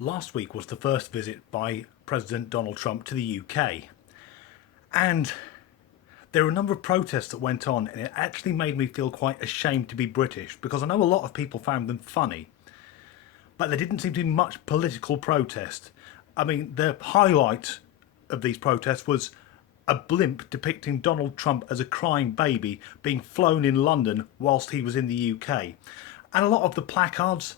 Last week was the first visit by President Donald Trump to the UK. And there were a number of protests that went on, and it actually made me feel quite ashamed to be British, because I know a lot of people found them funny. But there didn't seem to be much political protest. I mean, the highlight of these protests was a blimp depicting Donald Trump as a crying baby being flown in London whilst he was in the UK. And a lot of the placards,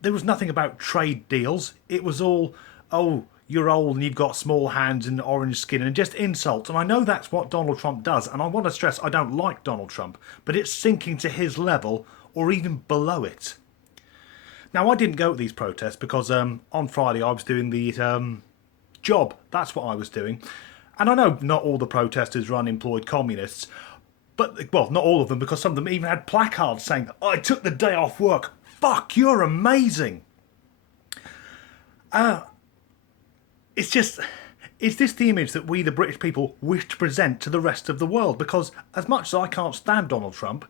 there was nothing about trade deals. It was all, oh, you're old and you've got small hands and orange skin, and just insults. And I know that's what Donald Trump does. And I want to stress I don't like Donald Trump, but it's sinking to his level or even below it. Now, I didn't go to these protests because on Friday I was doing the job. That's what I was doing. And I know not all the protesters are unemployed communists, but, well, not all of them, because some of them even had placards saying, I took the day off work. Fuck, you're amazing. It's just, is this the image that we, the British people, wish to present to the rest of the world? Because as much as I can't stand Donald Trump,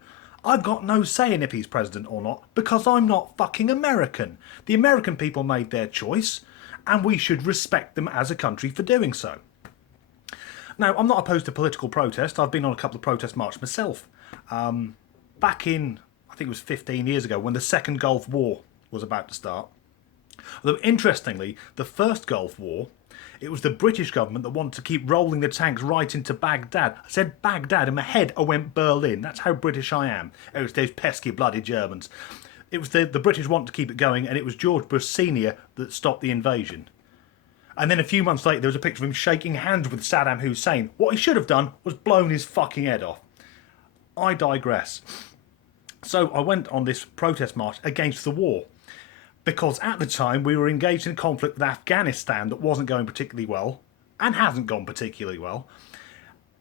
I've got no say in if he's president or not, because I'm not fucking American. The American people made their choice, and we should respect them as a country for doing so. Now, I'm not opposed to political protest. I've been on a couple of protest marches myself. Back in, I think it was 15 years ago, when the Second Gulf War was about to start. Although, interestingly, the First Gulf War, it was the British government that wanted to keep rolling the tanks right into Baghdad. I said Baghdad, in my head I went Berlin. That's how British I am. It was those pesky bloody Germans. It was the British wanted to keep it going, and it was George Bush Sr. that stopped the invasion. And then a few months later, there was a picture of him shaking hands with Saddam Hussein. What he should have done was blown his fucking head off. I digress. So I went on this protest march against the war, because at the time we were engaged in a conflict with Afghanistan that wasn't going particularly well, and hasn't gone particularly well,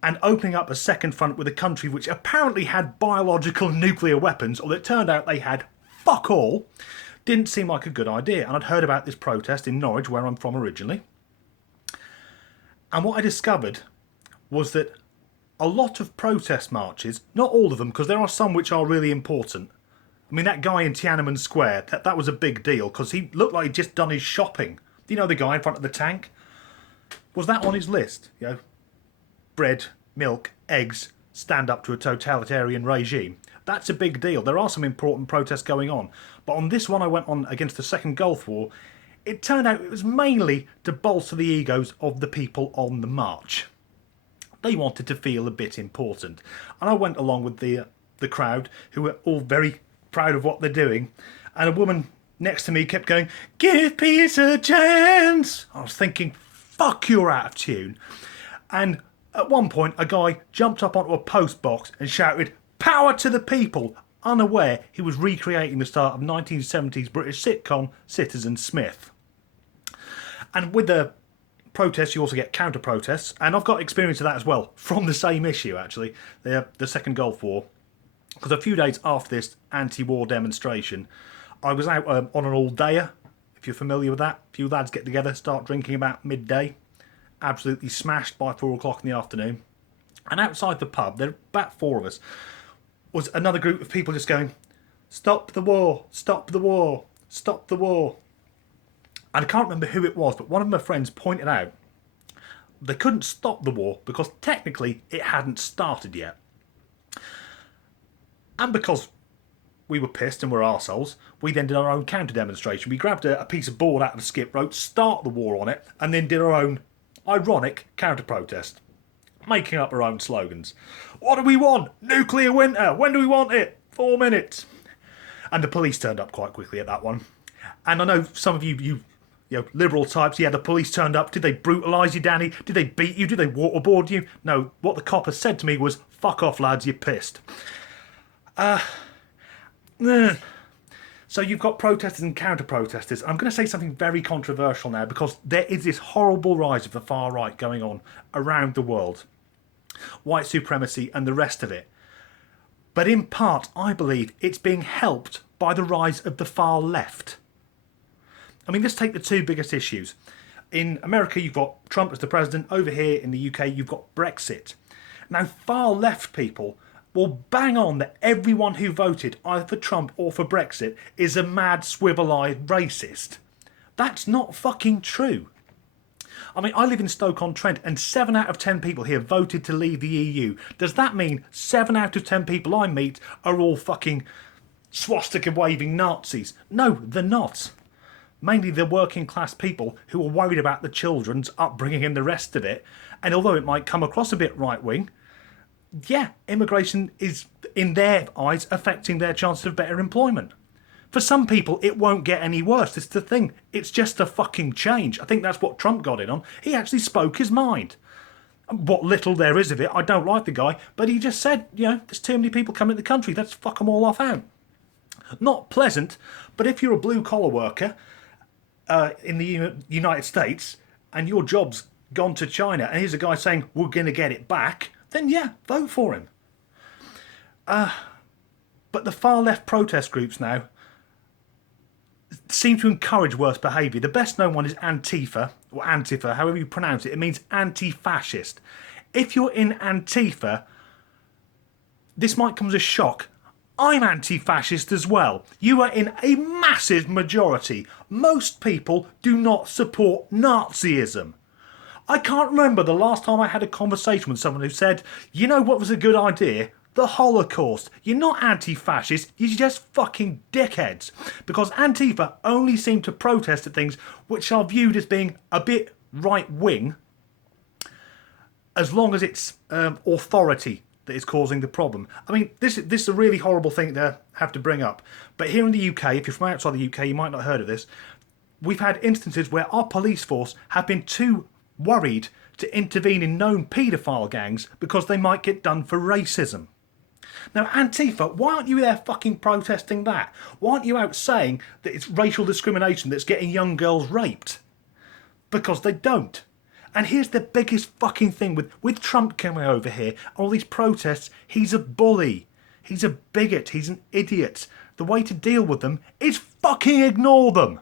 and opening up a second front with a country which apparently had biological and nuclear weapons, or it turned out they had fuck all, didn't seem like a good idea. And I'd heard about this protest in Norwich, where I'm from originally. And what I discovered was that a lot of protest marches, not all of them, because there are some which are really important. I mean, that guy in Tiananmen Square, that was a big deal, because he looked like he'd just done his shopping. Do you know the guy in front of the tank? Was that on his list? You know, bread, milk, eggs, stand up to a totalitarian regime. That's a big deal. There are some important protests going on. But on this one I went on against the Second Gulf War, it turned out it was mainly to bolster the egos of the people on the march. They wanted to feel a bit important. And I went along with the crowd, who were all very proud of what they're doing. And a woman next to me kept going, "Give peace a chance." I was thinking, fuck, you're out of tune. And at one point, a guy jumped up onto a post box and shouted, "Power to the people," unaware he was recreating the start of 1970s British sitcom Citizen Smith. And with the protests, you also get counter-protests, and I've got experience of that as well, from the same issue, actually, the Second Gulf War. Because a few days after this anti-war demonstration, I was out on an all-dayer, if you're familiar with that. A few lads get together, start drinking about midday, absolutely smashed by 4 o'clock in the afternoon. And outside the pub, there were about 4 of us, was another group of people just going, "Stop the war, stop the war, stop the war." And I can't remember who it was, but one of my friends pointed out they couldn't stop the war because technically it hadn't started yet. And because we were pissed and were arseholes, we then did our own counter-demonstration. We grabbed a piece of board out of a skip rope, start the war on it, and then did our own ironic counter-protest, making up our own slogans. What do we want? Nuclear winter. When do we want it? 4 minutes. And the police turned up quite quickly at that one. And I know some of you liberal types, yeah, the police turned up. Did they brutalise you, Danny? Did they beat you? Did they waterboard you? No, what the copper said to me was, "Fuck off, lads, you're pissed." So you've got protesters and counter-protesters. I'm going to say something very controversial now, because there is this horrible rise of the far right going on around the world. White supremacy and the rest of it. But in part, I believe it's being helped by the rise of the far left. I mean, let's take the 2 biggest issues. In America, you've got Trump as the president. Over here in the UK, you've got Brexit. Now, far left people will bang on that everyone who voted either for Trump or for Brexit is a mad, swivel-eyed racist. That's not fucking true. I mean, I live in Stoke-on-Trent and 7 out of 10 people here voted to leave the EU. Does that mean 7 out of 10 people I meet are all fucking swastika-waving Nazis? No, they're not. Mainly the working class people who are worried about the children's upbringing and the rest of it. And although it might come across a bit right-wing, yeah, immigration is, in their eyes, affecting their chances of better employment. For some people, it won't get any worse. It's the thing. It's just a fucking change. I think that's what Trump got in on. He actually spoke his mind. What little there is of it, I don't like the guy, but he just said, there's too many people coming to the country. Let's fuck them all off out. Not pleasant, but if you're a blue-collar worker in the United States and your job's gone to China and here's a guy saying, we're going to get it back, then yeah, vote for him. But the far-left protest groups now seem to encourage worse behaviour. The best known one is Antifa, or Antifa, however you pronounce it. It means anti-fascist. If you're in Antifa, this might come as a shock. I'm anti-fascist as well. You are in a massive majority. Most people do not support Nazism. I can't remember the last time I had a conversation with someone who said, you know what was a good idea? The Holocaust. You're not anti-fascist, you're just fucking dickheads. Because Antifa only seem to protest at things which are viewed as being a bit right-wing, as long as it's authority that is causing the problem. I mean, this is a really horrible thing to have to bring up. But here in the UK, if you're from outside the UK, you might not have heard of this. We've had instances where our police force have been too worried to intervene in known paedophile gangs because they might get done for racism. Now, Antifa, why aren't you there fucking protesting that? Why aren't you out saying that it's racial discrimination that's getting young girls raped? Because they don't. And here's the biggest fucking thing with Trump coming over here, all these protests, he's a bully. He's a bigot. He's an idiot. The way to deal with them is fucking ignore them.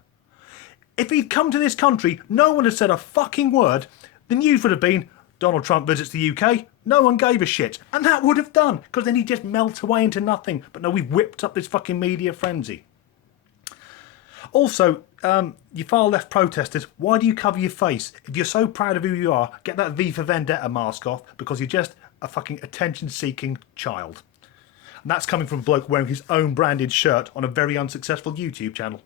If he'd come to this country, no one had said a fucking word. The news would have been, Donald Trump visits the UK. No one gave a shit. And that would have done, because then he'd just melt away into nothing. But no, we've whipped up this fucking media frenzy. Also, you far left protesters, why do you cover your face? If you're so proud of who you are, get that V for Vendetta mask off, because you're just a fucking attention-seeking child. And that's coming from a bloke wearing his own branded shirt on a very unsuccessful YouTube channel.